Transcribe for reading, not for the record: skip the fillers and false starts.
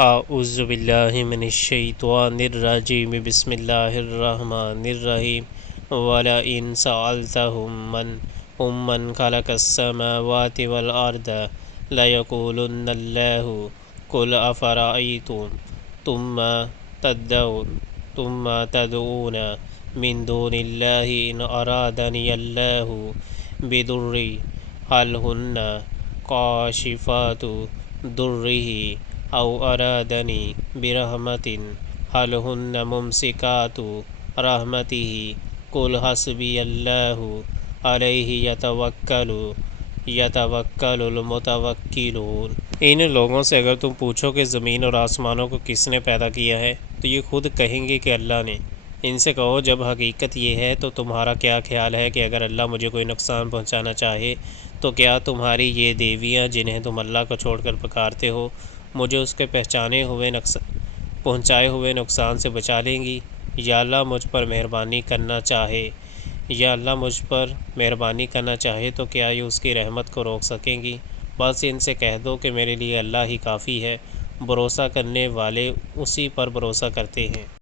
اعوذ باللہ من الشیطان الرجیم بسم اللہ الرحمن الرحیم وَلَئِن سَأَلْتَهُم مَّن خَلَقَ السَّمَاوَاتِ وَالْأَرْضَ لَيَقُولُنَّ اللَّهُ قُلْ أَفَرَأَيْتُمْ ثُمَّ تَدْعُونَ مِن دُونِ اللَّهِ إِنْ أَرَادَنِيَ اللَّهُ بِضُرٍّ هَلْ هُنَّ كَاشِفَاتُ ضُرِّهِ أَوْ أَرَادَنِي بِرَحْمَةٍ هَلْ هُنَّ مُمْسِكَاتُ رَحْمَتِهِ قُلْ حَسْبِيَ اللَّهُ عَلَيْهِ يَتَوَكَّلُ الْمُتَوَكِّلُونَ۔ ان لوگوں سے اگر تم پوچھو کہ زمین اور آسمانوں کو کس نے پیدا کیا ہے تو یہ خود کہیں گے کہ اللہ نے۔ ان سے کہو جب حقیقت یہ ہے تو تمہارا کیا خیال ہے کہ اگر اللہ مجھے کوئی نقصان پہنچانا چاہے تو کیا تمہاری یہ دیویاں جنہیں تم اللہ کو چھوڑ کر پکارتے ہو مجھے اس کے پہنچائے ہوئے نقصان سے بچا لیں گی؟ یا اللہ مجھ پر مہربانی کرنا چاہے تو کیا یہ اس کی رحمت کو روک سکیں گی؟ بس ان سے کہہ دو کہ میرے لیے اللہ ہی کافی ہے، بھروسہ کرنے والے اسی پر بھروسہ کرتے ہیں۔